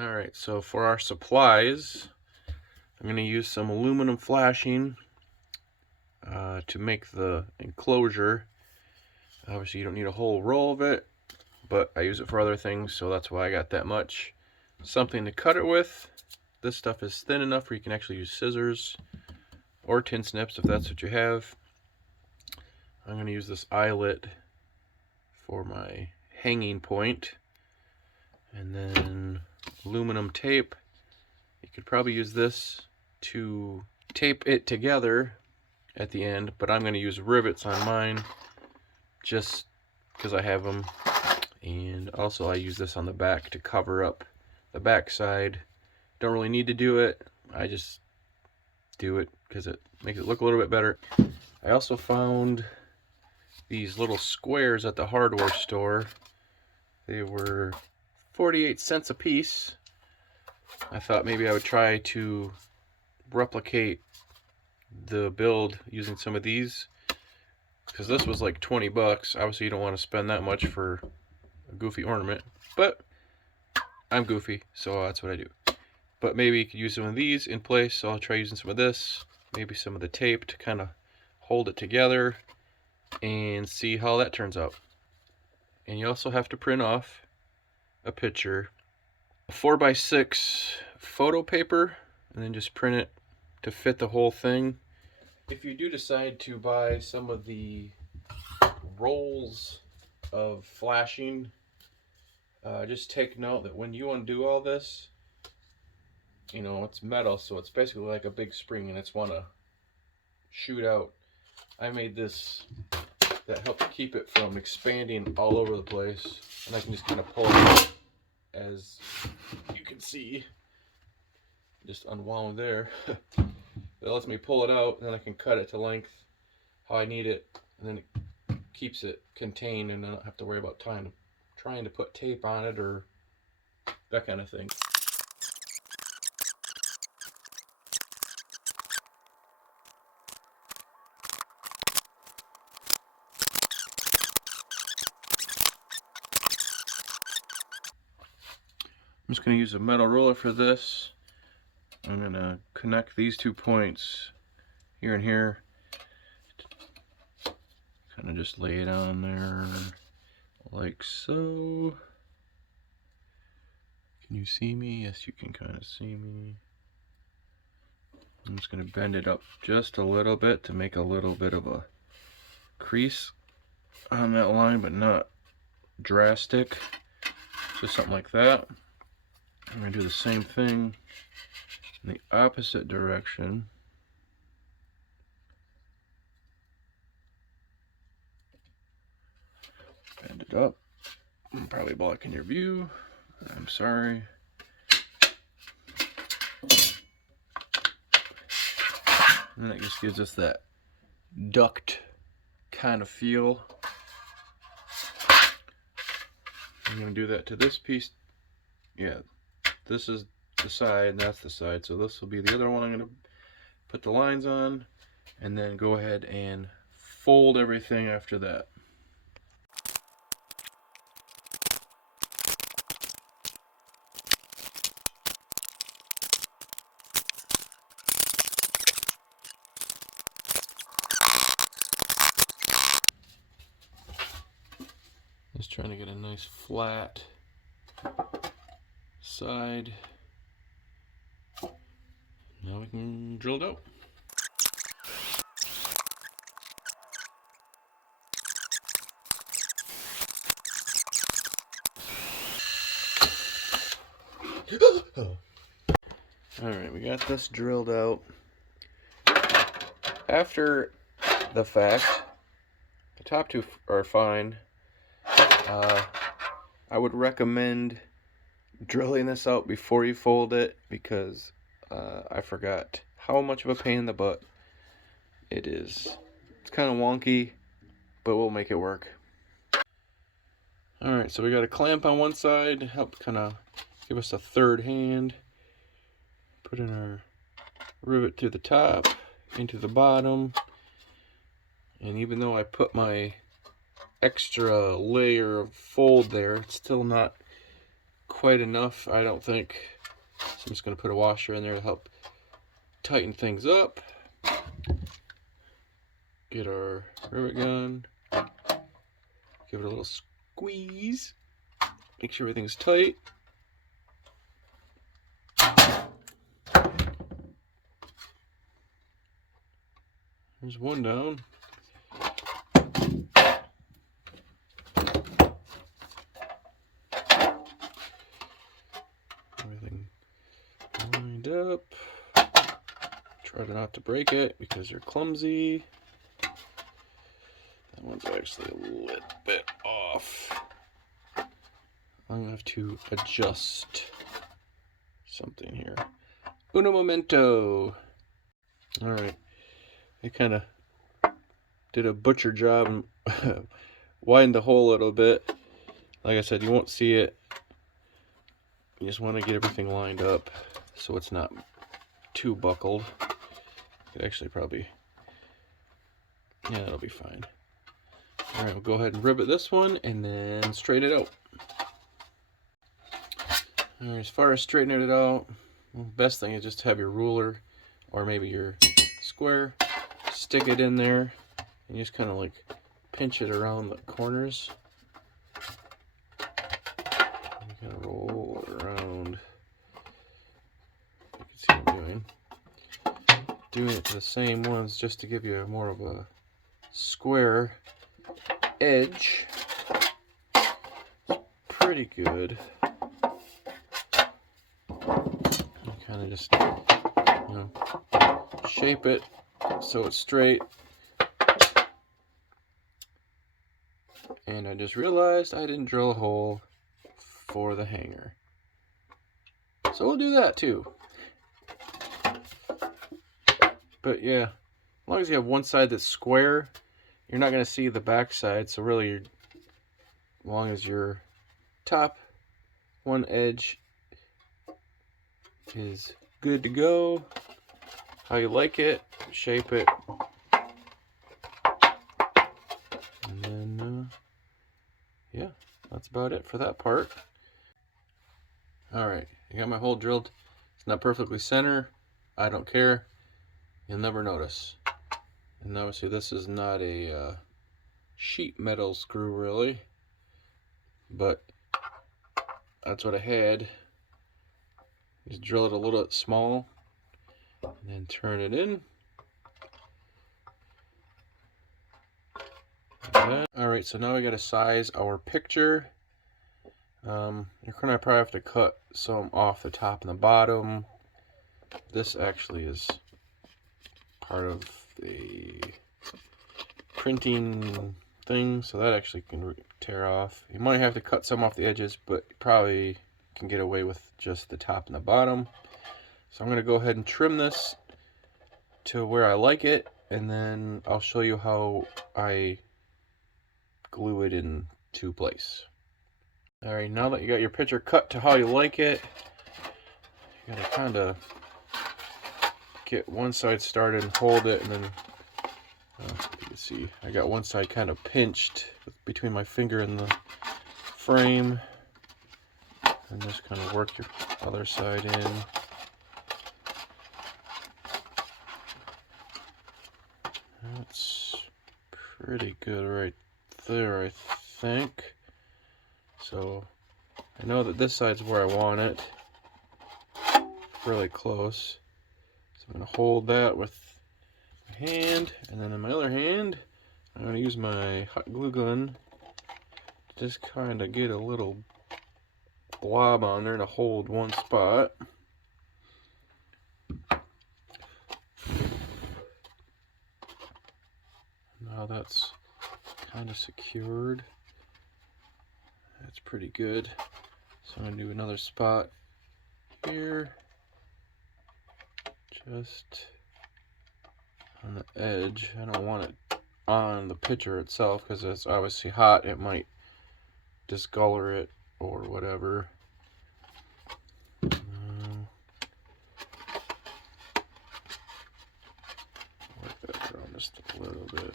Alright, so for our supplies, I'm going to use some aluminum flashing to make the enclosure. Obviously you don't need a whole roll of it, but I use it for other things, so that's why I got that much. Something to cut it with. This stuff is thin enough where you can actually use scissors or tin snips if that's what you have. I'm going to use this eyelet for my hanging point. And then aluminum tape. You could probably use this to tape it together at the end, but I'm going to use rivets on mine just because I have them. And also I use this on the back to cover up the back side. Don't really need to do it. I just do it because it makes it look a little bit better. I also found these little squares at the hardware store. They were 48 cents a piece. I thought maybe I would try to replicate the build using some of these, because this was like 20 bucks. Obviously you don't want to spend that much for a goofy ornament, but I'm goofy, so that's what I do. But maybe you could use some of these in place, so I'll try using some of this, maybe some of the tape to kind of hold it together and see how that turns out. And you also have to print off a picture, a 4x6 photo paper, and then just print it to fit the whole thing. If you do decide to buy some of the rolls of flashing, just take note that when you undo all this, you know, it's metal, so it's basically like a big spring and it's want to shoot out. I made this that helps keep it from expanding all over the place, and I can just kind of pull it out, as you can see, just unwound there. That lets me pull it out, and then I can cut it to length how I need it, and then it keeps it contained, and I don't have to worry about trying to put tape on it or that kind of thing. I'm just going to use a metal ruler for this. I'm going to connect these 2 points here and here. Kind of just lay it on there like so. Can you see me? Yes, you can kind of see me. I'm just going to bend it up just a little bit to make a little bit of a crease on that line, but not drastic. Just something like that. I'm going to do the same thing in the opposite direction. Bend it up. I'm probably blocking your view. I'm sorry. And that just gives us that duct kind of feel. I'm going to do that to this piece. Yeah, this is the side and that's the side, so this will be the other one. I'm going to put the lines on and then go ahead and fold everything after that. Just trying to get a nice flat side. Now we can drill it out. Alright, we got this drilled out. After the fact, the top 2 are fine. I would recommend drilling this out before you fold it, because I forgot how much of a pain in the butt it is. It's kind of wonky, but we'll make it work. Alright, so we got a clamp on one side to help kind of give us a third hand. Put in our rivet through the top, into the bottom, and even though I put my extra layer of fold there, it's still not quite enough, I don't think. So I'm just going to put a washer in there to help tighten things up. Get our rivet gun. Give it a little squeeze. Make sure everything's tight. There's one down. Everything lined up. Try not to break it because you're clumsy. That one's actually a little bit off. I'm gonna have to adjust something here. Uno momento. All right, I kind of did a butcher job and widened the hole a little bit. Like I said, you won't see it. You just want to get everything lined up so it's not too buckled. Could actually probably, yeah, that'll be fine. All right, we'll go ahead and rivet this one and then straighten it out. All right, as far as straightening it out, well, the best thing is just to have your ruler or maybe your square, stick it in there, and you just kind of like pinch it around the corners. You kind of roll it around. You can see what I'm doing. Doing it to the same ones just to give you more of a square edge. Pretty good. You kind of just, you know, shape it so it's straight. And I just realized I didn't drill a hole for the hanger. So we'll do that too. But yeah, as long as you have one side that's square, you're not going to see the back side. So really, as long as your top one edge is good to go, how you like it, shape it, and then yeah, that's about it for that part. All right, I got my hole drilled. It's not perfectly center. I don't care. You'll never notice. And obviously this is not a sheet metal screw really, but that's what I had. Just drill it a little bit small and then turn it in. Like all right, so now we got to size our picture. You're gonna probably have to cut some off the top and the bottom. This actually is part of the printing thing, so that actually can tear off. You might have to cut some off the edges, but you probably can get away with just the top and the bottom. So I'm going to go ahead and trim this to where I like it, and then I'll show you how I glue it into place. All right, now that you got your picture cut to how you like it, you got to kind of get one side started and hold it, and then you can see I got one side kind of pinched between my finger and the frame, and just kind of work your other side in. That's pretty good right there, I think. So I know that this side's where I want it, really close. So I'm going to hold that with my hand, and then in my other hand I'm going to use my hot glue gun to just kind of get a little blob on there to hold one spot. Now that's kind of secured. That's pretty good. So I'm going to do another spot here, just on the edge. I don't want it on the picture itself because it's obviously hot. It might discolor it or whatever. Work that around just a little bit.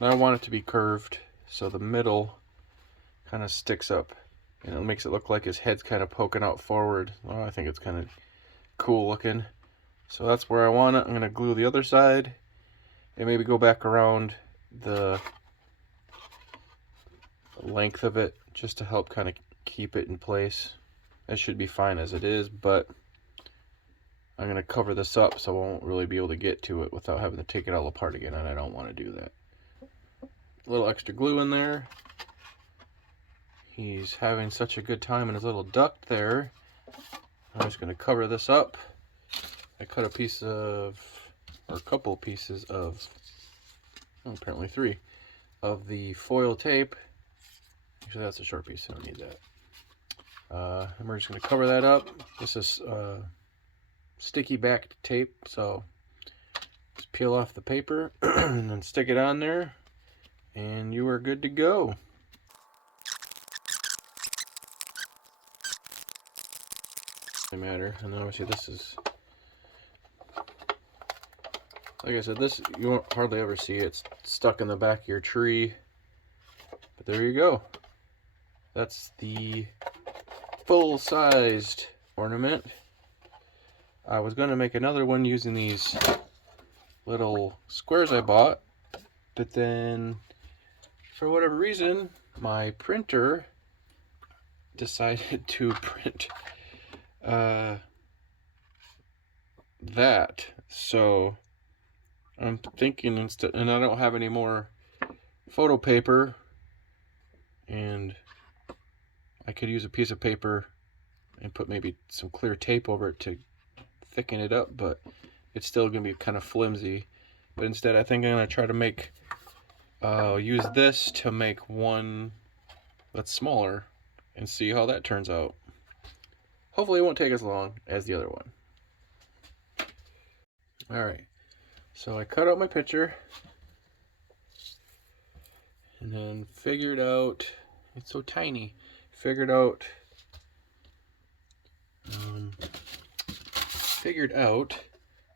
Now I want it to be curved so the middle kind of sticks up and it makes it look like his head's kind of poking out forward. Well, I think it's kind of cool looking. So that's where I want it. I'm going to glue the other side and maybe go back around the length of it just to help kind of keep it in place. It should be fine as it is, but I'm going to cover this up so I won't really be able to get to it without having to take it all apart again, and I don't want to do that. A little extra glue in there. He's having such a good time in his little duct there. I'm just going to cover this up. I cut a piece of, or a couple pieces of, oh, apparently 3, of the foil tape. Actually, that's a short piece, I don't need that. And we're just going to cover that up. This is sticky backed tape, so just peel off the paper and then stick it on there, and you are good to go. Matter, and obviously this is, like I said, this you won't hardly ever see it. It's stuck in the back of your tree, but there you go. That's the full-sized ornament. I was going to make another one using these little squares I bought, but then for whatever reason my printer decided to print that, so I'm thinking instead, and I don't have any more photo paper, and I could use a piece of paper and put maybe some clear tape over it to thicken it up, but it's still gonna be kind of flimsy. But instead I think I'm gonna try to make use this to make one that's smaller and see how that turns out. Hopefully it won't take as long as the other one. Alright, so I cut out my picture and then figured out, it's so tiny,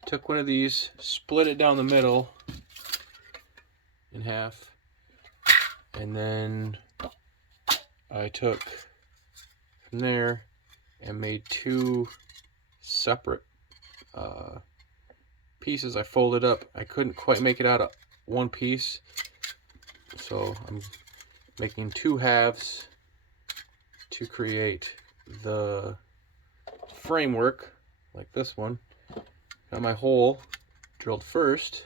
took one of these, split it down the middle in half, and then I took from there and made 2 separate pieces. I folded up. I couldn't quite make it out of one piece, so I'm making 2 halves to create the framework, like this one. Got my hole drilled first,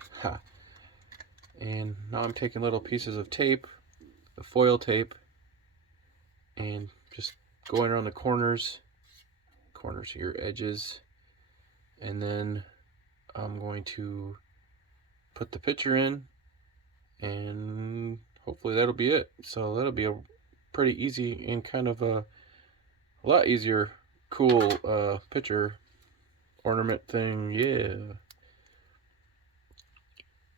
and now I'm taking little pieces of tape, the foil tape, and just going around the corners here, edges, and then I'm going to put the picture in, and hopefully that'll be it. So that'll be a pretty easy and kind of a lot easier, cool picture ornament thing. Yeah,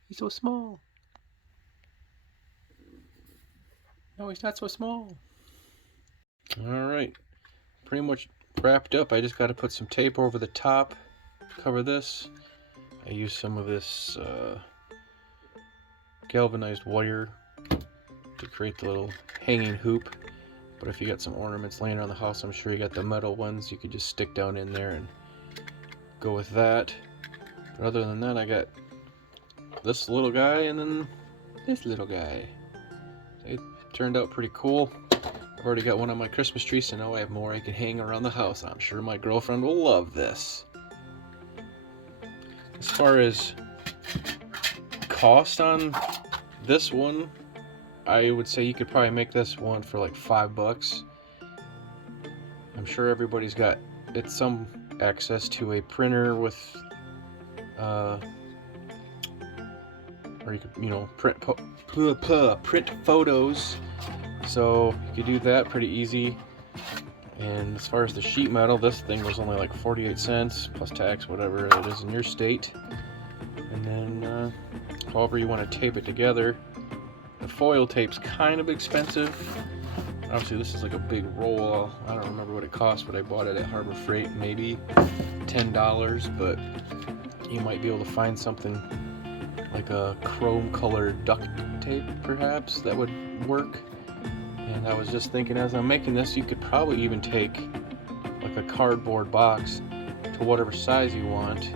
he's so small. No, he's not so small. All right, pretty much wrapped up. I just got to put some tape over the top, cover this. I used some of this galvanized wire to create the little hanging hoop, but if you got some ornaments laying around the house, I'm sure you got the metal ones you could just stick down in there and go with that. But other than that, I got this little guy and then this little guy. It turned out pretty cool. I've already got one on my Christmas tree, so now I have more I can hang around the house. I'm sure my girlfriend will love this. As far as cost on this one, I would say you could probably make this one for like $5. I'm sure everybody's got some access to a printer with or you could print photos, so you could do that pretty easy. And as far as the sheet metal, this thing was only like 48 cents plus tax, whatever it is in your state. And then however you want to tape it together. The foil tape's kind of expensive. Obviously this is like a big roll. I don't remember what it cost, but I bought it at Harbor Freight, maybe $10, but you might be able to find something like a chrome colored duct tape perhaps that would work. And I was just thinking, as I'm making this, you could probably even take like a cardboard box to whatever size you want,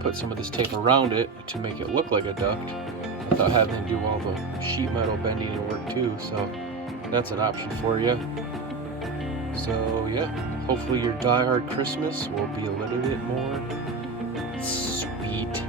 put some of this tape around it to make it look like a duct without having to do all the sheet metal bending and work too. So that's an option for you. So yeah, hopefully your Die Hard Christmas will be a little bit more sweet.